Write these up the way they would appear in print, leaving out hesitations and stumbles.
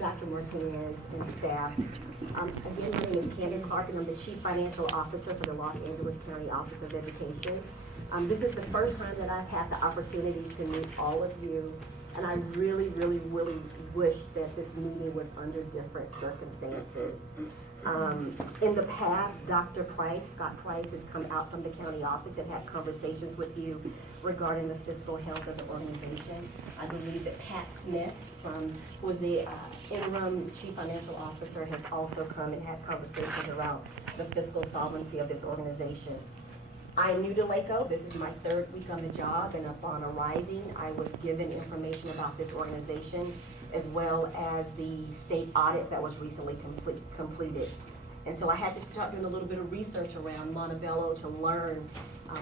Dr. Martinez and staff. Again, my name is Candi, and I'm the Chief Financial Officer for the Los Angeles County Office of Education. This is the first time that I've had the opportunity to meet all of you, and I really wish that this meeting was under different circumstances. In the past, Scott Price has come out from the county office and had conversations with you regarding the fiscal health of the organization. I believe that Pat Smith, who was the interim chief financial officer, has also come and had conversations around the fiscal solvency of this organization. I'm new to LACOE. This is my third week on the job, and upon arriving, I was given information about this organization as well as the state audit that was recently completed. And so I had to start doing a little bit of research around Montebello to learn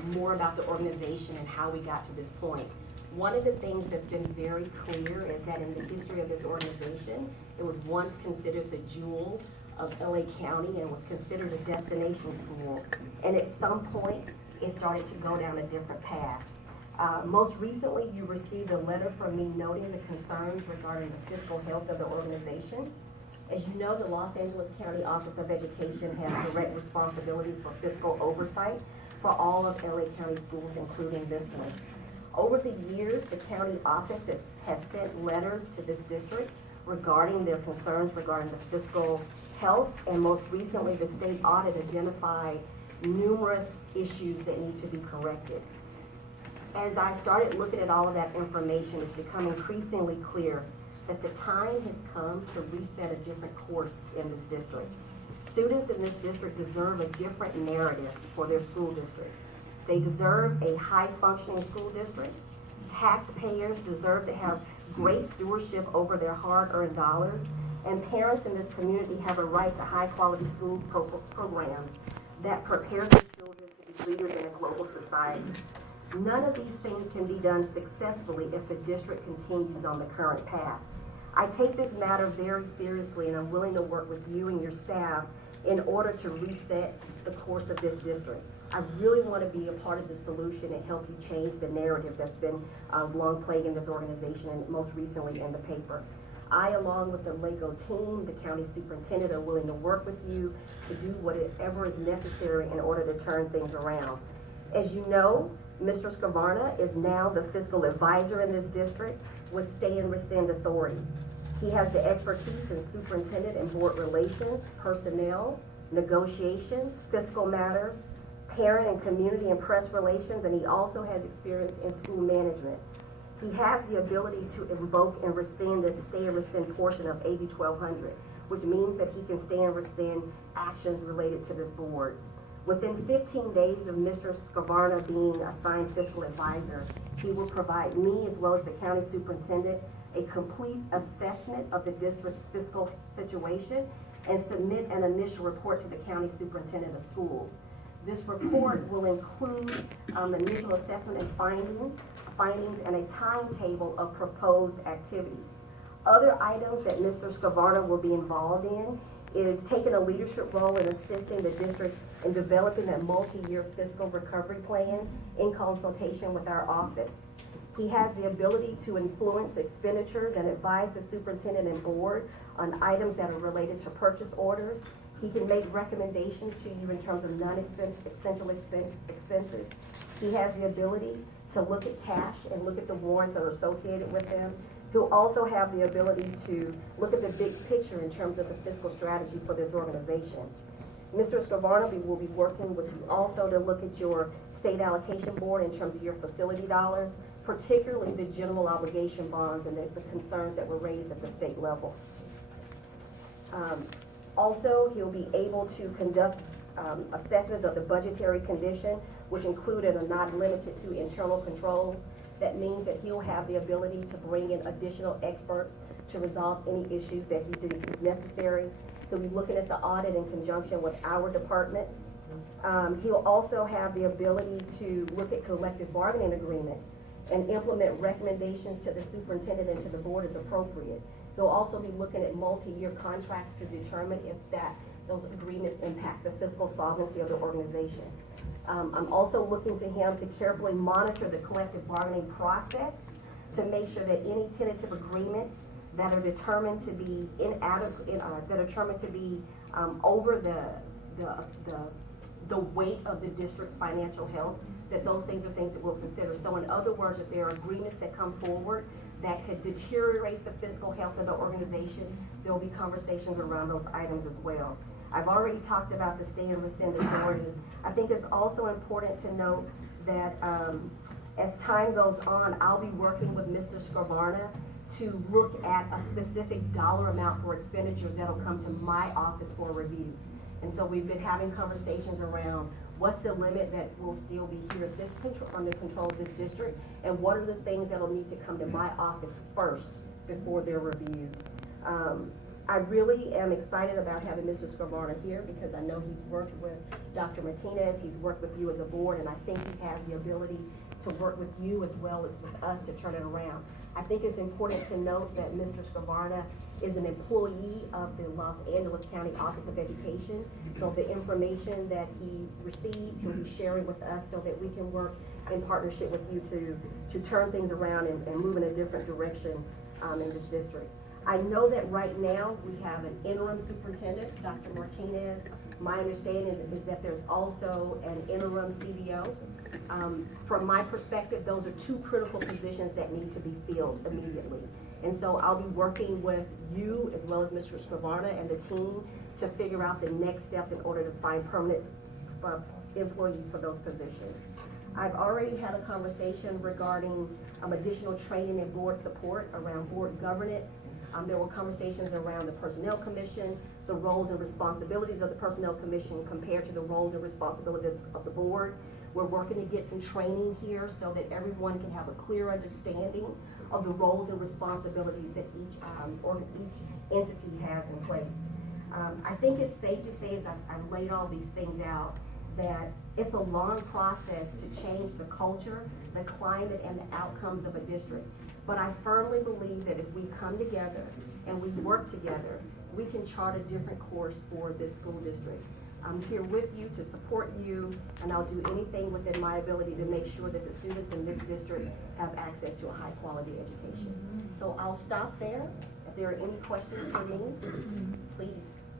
more about the organization and how we got to this point. One of the things that's been very clear is that in the history of this organization, it was once considered the jewel of LA County and was considered a destination school. And at some point, it started to go down a different path. Most recently, you received a letter from me noting the concerns regarding the fiscal health of the organization. As you know, the Los Angeles County Office of Education has direct responsibility for fiscal oversight for all of LA County schools, including this one. Over the years, the county office has sent letters to this district regarding their concerns regarding the fiscal health, and most recently, the state audit identified numerous issues that need to be corrected. As I started looking at all of that information, it's become increasingly clear that the time has come to reset a different course in this district. Students in this district deserve a different narrative for their school district. They deserve a high-functioning school district. Taxpayers deserve to have great stewardship over their hard-earned dollars, and parents in this community have a right to high-quality school programs that prepare their children to be leaders in a global society. None of these things can be done successfully if the district continues on the current path. I take this matter very seriously, and I'm willing to work with you and your staff in order to reset the course of this district. I really want to be a part of the solution and help you change the narrative that's been long plaguing this organization and most recently in the paper. I, along with the LACOE team, the county superintendent, are willing to work with you to do whatever is necessary in order to turn things around. As you know, Mr. Scavarna is now the fiscal advisor in this district with stay and rescind authority. He has the expertise in superintendent and board relations, personnel, negotiations, fiscal matters, parent and community and press relations, and he also has experience in school management. He has the ability to invoke and rescind the stay and rescind portion of AB 1200, which means that he can stay and rescind actions related to this board. Within 15 days of Mr. Scavarna being assigned fiscal advisor, he will provide me, as well as the county superintendent, a complete assessment of the district's fiscal situation and submit an initial report to the county superintendent of schools. This report will include initial assessment and findings and a timetable of proposed activities. Other items that Mr. Scavarna will be involved in is taking a leadership role in assisting the district in developing a multi-year fiscal recovery plan in consultation with our office. He has the ability to influence expenditures and advise the superintendent and board on items that are related to purchase orders. He can make recommendations to you in terms of non-essential expenses. He has the ability to look at cash and look at the warrants that are associated with them. He'll also have the ability to look at the big picture in terms of the fiscal strategy for this organization. Mr. Scavarna will be working with you also to look at your state allocation board in terms of your facility dollars, particularly the general obligation bonds and the concerns that were raised at the state level. Also, he'll be able to conduct assessments of the budgetary condition, which include and are not limited to internal controls. That means that he'll have the ability to bring in additional experts to resolve any issues that he thinks is necessary. He'll be looking at the audit in conjunction with our department. He'll also have the ability to look at collective bargaining agreements and implement recommendations to the superintendent and to the board as appropriate. He'll also be looking at multi-year contracts to determine if those agreements impact the fiscal solvency of the organization. I'm also looking to him to carefully monitor the collective bargaining process to make sure that any tentative agreements that are determined to be inadequate, that are determined to be over the weight of the district's financial health, that those things are things that we'll consider. So in other words, if there are agreements that come forward that could deteriorate the fiscal health of the organization, there will be conversations around those items as well. I've already talked about the stay and rescind authority. I think it's also important to note that as time goes on, I'll be working with Mr. Scrivarna to look at a specific dollar amount for expenditures that'll come to my office for review. And so we've been having conversations around what's the limit that will still be here at this under control of this district, and what are the things that'll need to come to my office first before they're reviewed. I really am excited about having Mr. Scrivarna here because I know he's worked with Dr. Martinez, he's worked with you as a board, and I think he has the ability to work with you as well as with us to turn it around. I think it's important to note that Mr. Scrivarna is an employee of the Los Angeles County Office of Education. So the information that he receives, he'll be sharing with us so that we can work in partnership with you to turn things around and move in a different direction in this district. I know that right now we have an interim superintendent, Dr. Martinez. My understanding is that there's also an interim CBO. From my perspective, those are two critical positions that need to be filled immediately. And so I'll be working with you as well as Mr. Scrivarna and the team to figure out the next steps in order to find permanent employees for those positions. I've already had a conversation regarding additional training and board support around board governance. There were conversations around the Personnel Commission, the roles and responsibilities of the Personnel Commission compared to the roles and responsibilities of the board. We're working to get some training here so that everyone can have a clear understanding of the roles and responsibilities that each entity has in place. I think it's safe to say, as I've laid all these things out, that it's a long process to change the culture, the climate, and the outcomes of a district. But I firmly believe that if we come together and we work together, we can chart a different course for this school district. I'm here with you to support you, and I'll do anything within my ability to make sure that the students in this district have access to a high-quality education. So I'll stop there. If there are any questions for me, please.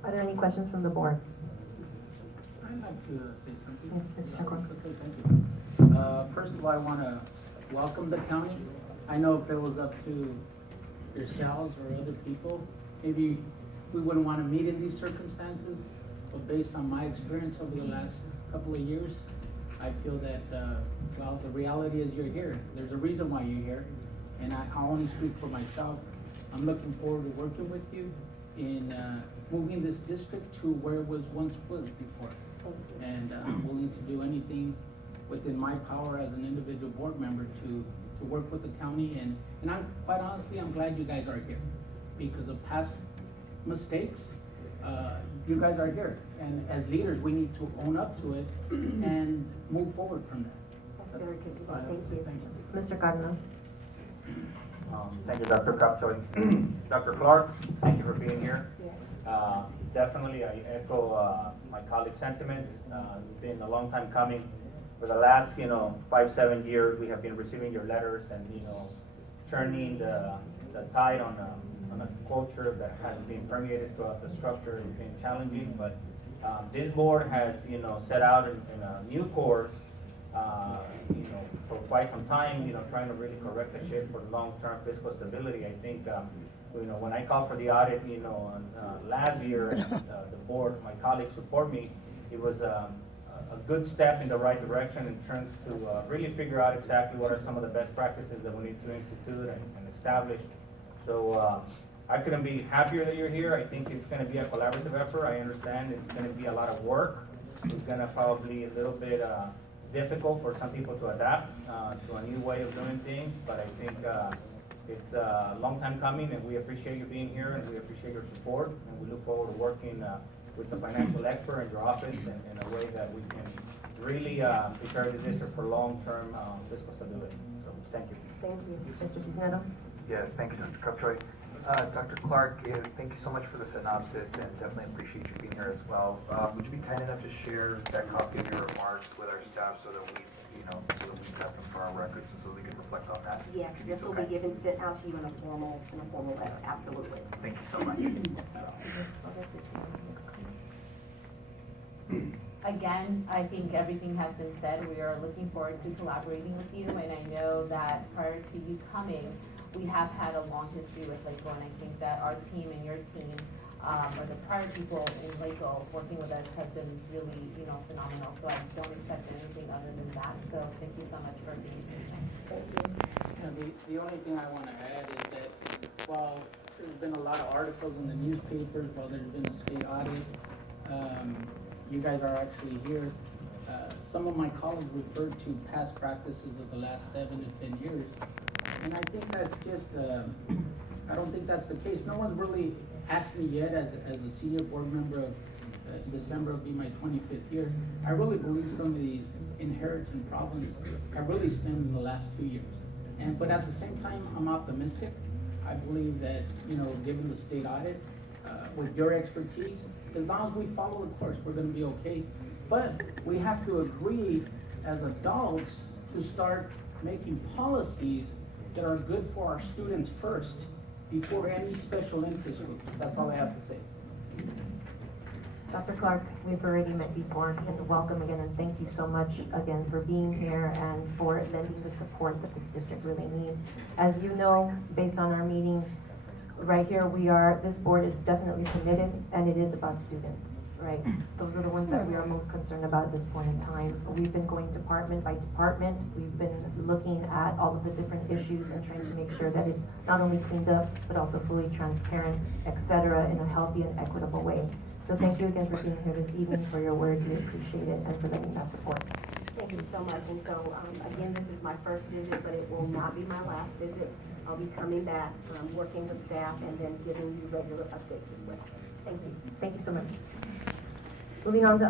Are there any questions from the board? I'd like to say something. Yes, Mr. Chacon. Okay, thank you. First of all, I want to welcome the county. I know if it was up to yourselves or other people, maybe we wouldn't want to meet in these circumstances, but based on my experience over the last couple of years, I feel that, well, the reality is you're here. There's a reason why you're here, and I'll only speak for myself. I'm looking forward to working with you in moving this district to where it was before. And I'm willing to do anything within my power as an individual board member to work with the county. And I'm quite honestly, I'm glad you guys are here because of past mistakes. You guys are here, and as leaders, we need to own up to it and move forward from that. That's very good. Thank you. Thank you. Mr. Cardinal. Thank you, Dr. Crabtree. Dr. Clark, thank you for being here. Yes. Definitely, I echo my colleague's sentiments. It's been a long time coming. For the last, 5-7 years, we have been receiving your letters and, turning the tide on a culture that has been permeated throughout the structure has been challenging. But this board has, set out in a new course, for quite some time, trying to really correct the ship for long-term fiscal stability. I think, when I called for the audit, last year, the board, my colleagues support me, it was a good step in the right direction in terms to really figure out exactly what are some of the best practices that we need to institute and establish. So I couldn't be happier that you're here. I think it's going to be a collaborative effort. I understand it's going to be a lot of work. It's going to probably a little bit difficult for some people to adapt to a new way of doing things, but I think it's a long time coming, and we appreciate you being here, and we appreciate your support, and we look forward to working with the financial expert in your office in a way that we can really prepare the district for long-term fiscal stability. So thank you. Thank you. Mr. Cisneros. Yes, thank you, Dr. Crabtree. Dr. Clark, thank you so much for the synopsis, and definitely appreciate you being here as well. Would you be kind enough to share that copy of your remarks with our staff so that we so that we can have them for our records and so we can reflect on that. Yes, If this it's will be okay. given, sent out to you in a formal letter, absolutely. Thank you so much. Again, I think everything has been said. We are looking forward to collaborating with you, and I know that prior to you coming, we have had a long history with LACOE, and I think that our team and your team, or the prior people in LACOE working with us has been really, phenomenal. So I don't expect anything other than that. So thank you so much for being here tonight. The only thing I want to add is that while there's been a lot of articles in the newspapers, while there's been a state audit, you guys are actually here. Some of my colleagues referred to past practices of the last 7 to 10 years. And I think that's just, I don't think that's the case. No one's really asked me yet as a senior board member of, December will be my 25th year. I really believe some of these inheriting problems have really stemmed in the last 2 years. But at the same time, I'm optimistic. I believe that, given the state audit, with your expertise, as long as we follow the course, we're gonna be okay. But we have to agree as adults to start making policies that are good for our students first, before any special interest groups. That's all I have to say. Dr. Clark, we've already met before, and welcome again, and thank you so much again for being here and for lending the support that this district really needs. As you know, based on our meeting, right here, this board is definitely committed, and it is about students, right? Those are the ones that we are most concerned about at this point in time. We've been going department by department. We've been looking at all of the different issues and trying to make sure that it's not only cleaned up, but also fully transparent, et cetera, in a healthy and equitable way. So thank you again for being here this evening, for your words. We appreciate it, and for letting that support. Thank you so much, and so, again, this is my first visit, but it will not be my last visit. I'll be coming back, working with staff, and then giving you regular updates as well. Thank you. Thank you so much. Moving on to